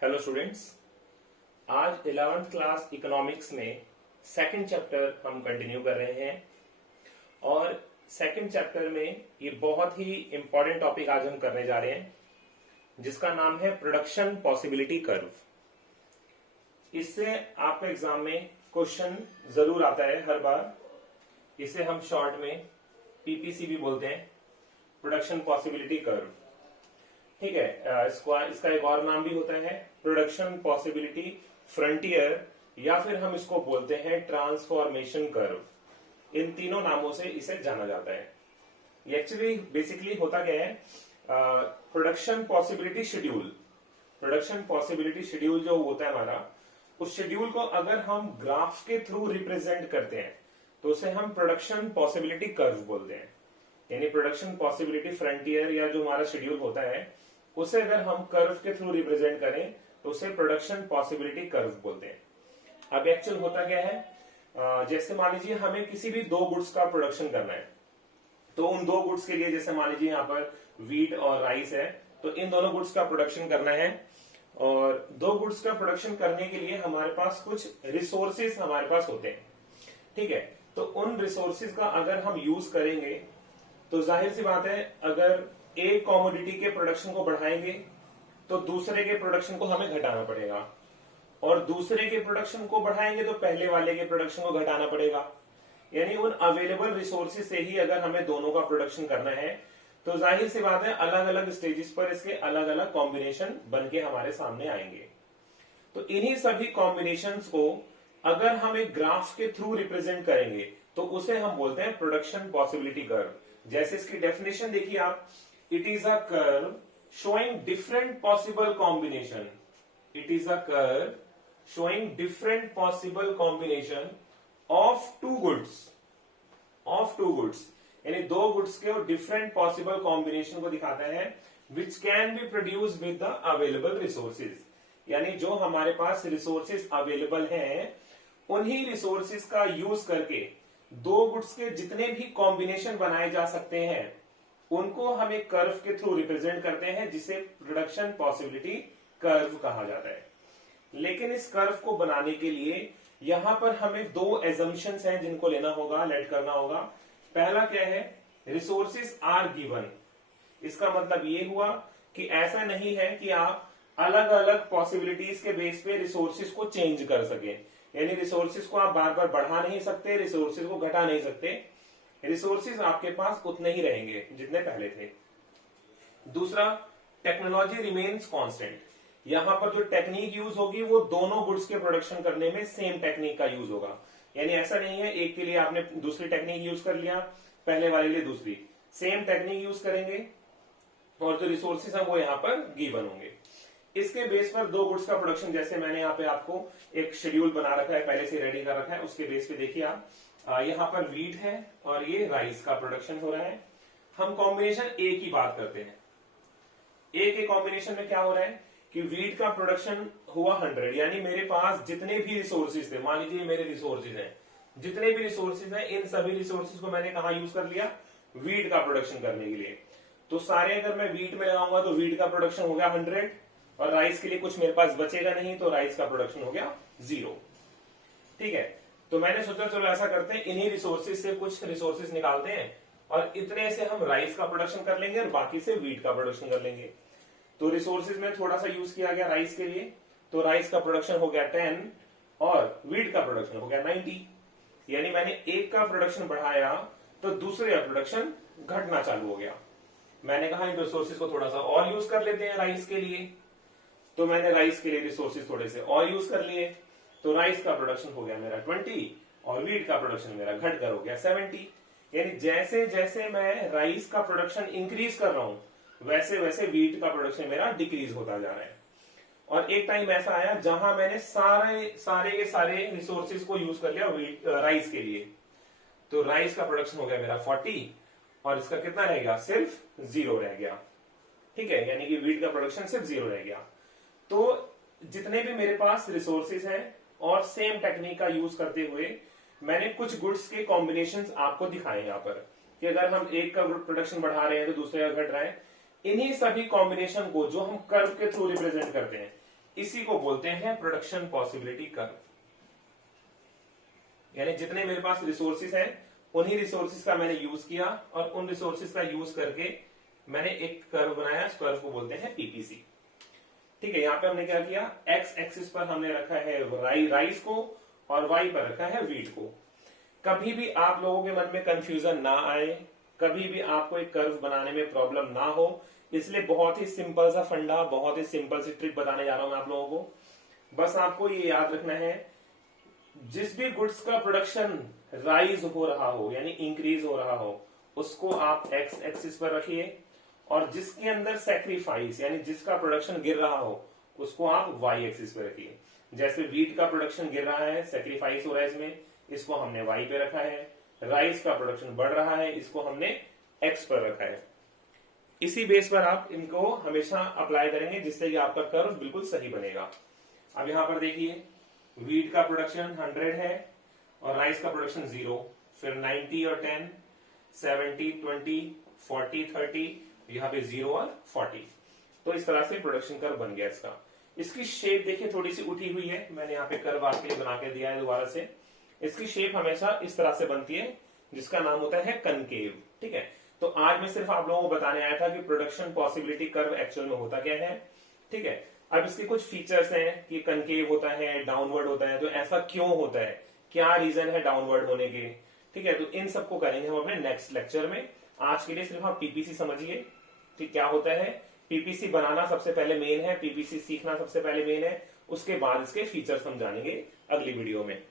Hello students. आज 11th class economics में second chapter हम कंटिन्यू कर रहे हैं और सेकंड चैप्टर में ये बहुत ही इंपॉर्टेंट टॉपिक आज हम करने जा रहे हैं जिसका नाम है प्रोडक्शन पॉसिबिलिटी कर्व। इससे आपके एग्जाम में क्वेश्चन जरूर आता है हर बार। इसे हम शॉर्ट में पीपीसी भी बोलते हैं, प्रोडक्शन पॉसिबिलिटी कर्व। ठीक है, इसका एक और नाम भी होता है प्रोडक्शन पॉसिबिलिटी फ्रंटियर, या फिर हम इसको बोलते हैं ट्रांसफॉर्मेशन कर्व। इन तीनों नामों से इसे जाना जाता है। ये एक्चुअली बेसिकली होता क्या है, production possibility schedule. Production possibility schedule जो होता है हमारा, उस शेड्यूल को अगर हम ग्राफ के थ्रू रिप्रेजेंट करते हैं तो उसे हम प्रोडक्शन पॉसिबिलिटी कर्व बोलते हैं। यानी प्रोडक्शन पॉसिबिलिटी फ्रंटियर या जो हमारा शेड्यूल होता है उसे अगर हम कर्व के थ्रू रिप्रेजेंट करें तो उसे प्रोडक्शन पॉसिबिलिटी कर्व बोलते हैं। अब एक्चुअल होता क्या है, जैसे मान लीजिए हमें किसी भी दो गुड्स का प्रोडक्शन करना है, तो उन दो गुड्स के लिए जैसे मान लीजिए यहाँ पर व्हीट और राइस है, तो इन दोनों गुड्स का प्रोडक्शन करना है। और दो गुड्स का प्रोडक्शन करने के लिए हमारे पास कुछ रिसोर्सेस हमारे पास होते हैं। ठीक है, तो उन रिसोर्सेज का अगर हम यूज करेंगे तो जाहिर सी बात है, अगर एक कॉमोडिटी के प्रोडक्शन को बढ़ाएंगे तो दूसरे के प्रोडक्शन को हमें घटाना पड़ेगा, और दूसरे के प्रोडक्शन को बढ़ाएंगे तो पहले वाले के प्रोडक्शन को घटाना पड़ेगा। यानी उन अवेलेबल रिसोर्सेज से ही अगर हमें दोनों का प्रोडक्शन करना है तो जाहिर सी बात है अलग अलग स्टेजेस पर इसके अलग अलग कॉम्बिनेशन बन के हमारे सामने आएंगे। तो इन्हीं सभी कॉम्बिनेशंस को अगर हम एक ग्राफ के थ्रू रिप्रेजेंट करेंगे तो उसे हम बोलते हैं प्रोडक्शन पॉसिबिलिटी कर्व। जैसे इसकी डेफिनेशन देखिए आप, it is a curve showing different possible combination. It is a curve showing different possible combination of two goods. यानी दो गुड्स के और डिफरेंट पॉसिबल कॉम्बिनेशन को दिखाता है, which can be produce with the available resources. यानी जो हमारे पास रिसोर्सेज अवेलेबल हैं उन्हीं रिसोर्सेज का यूज करके दो गुड्स के जितने भी कॉम्बिनेशन बनाए जा सकते हैं उनको हम एक कर्व के थ्रू रिप्रेजेंट करते हैं, जिसे प्रोडक्शन पॉसिबिलिटी कर्व कहा जाता है। लेकिन इस कर्व को बनाने के लिए यहां पर हमें दो एजम्पशंस हैं जिनको लेना होगा, लेट करना होगा। पहला क्या है, रिसोर्सेज आर गिवन। इसका मतलब ये हुआ कि ऐसा नहीं है कि आप अलग अलग पॉसिबिलिटीज के बेस पे रिसोर्सेज को चेंज कर सके। यानी रिसोर्सेज को आप बार बार बढ़ा नहीं सकते, रिसोर्सेज को घटा नहीं सकते। रिसोर्सेज आपके पास उतने ही रहेंगे जितने पहले थे। दूसरा, टेक्नोलॉजी रिमेन्स कांस्टेंट। यहां पर जो टेक्निक यूज होगी वो दोनों गुड्स के प्रोडक्शन करने में सेम टेक्निक का यूज होगा। यानी ऐसा नहीं है एक के लिए आपने दूसरी टेक्निक यूज कर लिया, पहले वाले लिए दूसरी। सेम टेक्निक यूज करेंगे और जो रिसोर्सेज हैं वो यहां पर गिवन होंगे। इसके बेस पर दो गुड्स का प्रोडक्शन, जैसे मैंने यहाँ पे आपको एक शेड्यूल बना रखा है, पहले से रेडी कर रखा है, उसके बेस पे देखिए आप, यहाँ पर व्हीट है और ये राइस का प्रोडक्शन हो रहा है। हम कॉम्बिनेशन ए की बात करते हैं। ए के कॉम्बिनेशन में क्या हो रहा है कि व्हीट का प्रोडक्शन हुआ 100। यानी मेरे पास जितने भी रिसोर्सेज थे, मान लीजिए मेरे रिसोर्सेज हैं, जितने भी रिसोर्सेज हैं इन सभी रिसोर्सेज को मैंने कहा यूज कर लिया, व्हीट का प्रोडक्शन करने के लिए। तो सारे अगर मैं व्हीट में लगाऊंगा तो व्हीट का प्रोडक्शन हो गया 100, और राइस के लिए कुछ मेरे पास बचेगा नहीं, तो राइस का प्रोडक्शन हो गया 0। ठीक है, तो मैंने सोचा चलो ऐसा करते हैं, इन्हीं रिसोर्सेज से कुछ रिसोर्सेज निकालते हैं और इतने से हम राइस का प्रोडक्शन कर लेंगे और बाकी से व्हीट का प्रोडक्शन कर लेंगे। तो रिसोर्सेज में थोड़ा सा यूज किया गया राइस के लिए, तो राइस का प्रोडक्शन हो गया 10 और व्हीट का प्रोडक्शन हो गया 90। यानी मैंने एक का प्रोडक्शन बढ़ाया तो दूसरे का प्रोडक्शन घटना चालू हो गया। मैंने कहा इन रिसोर्सेज को थोड़ा सा और यूज कर लेते हैं राइस के लिए, तो मैंने राइस के लिए रिसोर्सेज थोड़े से और यूज कर लिए, तो राइस का प्रोडक्शन हो गया मेरा 20 और व्हीट का प्रोडक्शन मेरा घट कर हो गया 70। यानी जैसे जैसे मैं राइस का प्रोडक्शन इंक्रीज कर रहा हूं वैसे वैसे व्हीट का प्रोडक्शन मेरा डिक्रीज होता जा रहा है। और एक टाइम ऐसा आया जहां मैंने सारे के सारे रिसोर्सेज को यूज कर लिया राइस के लिए, तो राइस का प्रोडक्शन हो गया मेरा 40 और इसका कितना रह गया, सिर्फ 0 रह गया। ठीक है, यानी कि व्हीट का प्रोडक्शन सिर्फ 0 रह गया। तो जितने भी मेरे पास रिसोर्सेज हैं और सेम टेक्निक का यूज करते हुए मैंने कुछ गुड्स के कॉम्बिनेशंस आपको दिखाए यहाँ पर, कि अगर हम एक का प्रोडक्शन बढ़ा रहे हैं तो दूसरे का घट रहा है। इन्हीं सभी कॉम्बिनेशन को जो हम कर्व के थ्रू रिप्रेजेंट करते हैं, इसी को बोलते हैं प्रोडक्शन पॉसिबिलिटी कर्व। यानी जितने मेरे पास रिसोर्सेज हैं उन्हीं रिसोर्सेज का मैंने यूज किया और उन रिसोर्सेज का यूज करके मैंने एक कर्व बनाया, इस कर्व को बोलते हैं पीपीसी। ठीक है, यहाँ पे हमने क्या किया, एक्स एक्सिस पर हमने रखा है राइस को और वाई पर रखा है वीट को। कभी भी आप लोगों के मन में कंफ्यूजन ना आए, कभी भी आपको एक कर्व बनाने में प्रॉब्लम ना हो, इसलिए बहुत ही सिंपल सा फंडा, बहुत ही सिंपल सी ट्रिक बताने जा रहा हूं मैं आप लोगों को। बस आपको ये याद रखना है, जिस भी गुड्स का प्रोडक्शन राइज हो रहा हो यानी इंक्रीज हो रहा हो, उसको आप एक्स एक्सिस पर रखिए, और जिसके अंदर सेक्रीफाइस यानी जिसका प्रोडक्शन गिर रहा हो उसको आप वाई एक्सिस पे रखिए। जैसे वीट का प्रोडक्शन गिर रहा है, सेक्रीफाइस हो रहा है इसमें, इसको हमने वाई पे रखा है। राइस का प्रोडक्शन बढ़ रहा है, इसको हमने एक्स पर रखा है। इसी बेस पर आप इनको हमेशा अप्लाई करेंगे, जिससे कि आपका कर्व बिल्कुल सही बनेगा। अब यहां पर देखिए, वीट का प्रोडक्शन 100 है और राइस का प्रोडक्शन 0, फिर 90 और 10, 70 20, 40 30, यहाँ पे 0 और 40। तो इस तरह से प्रोडक्शन कर्व बन गया इसका। इसकी शेप देखिए थोड़ी सी उठी हुई है, मैंने यहाँ पे कर्व आपके लिए बना के दिया है दोबारा से। इसकी शेप हमेशा इस तरह से बनती है, जिसका नाम होता है कनकेव। ठीक है, तो आज मैं सिर्फ आप लोगों को बताने आया था कि प्रोडक्शन पॉसिबिलिटी कर्व एक्चुअल में होता क्या है। ठीक है, अब इसके कुछ फीचर्स हैं कि कनकेव होता है, डाउनवर्ड होता है, तो ऐसा क्यों होता है, क्या रीजन है डाउनवर्ड होने के। ठीक है, तो इन सबको करेंगे हम अपने नेक्स्ट लेक्चर में। आज के लिए सिर्फ आप पीपीसी समझिए कि क्या होता है। पीपीसी बनाना सबसे पहले मेन है, पीपीसी सीखना सबसे पहले मेन है, उसके बाद इसके फीचर्स हम जानेंगे अगली वीडियो में।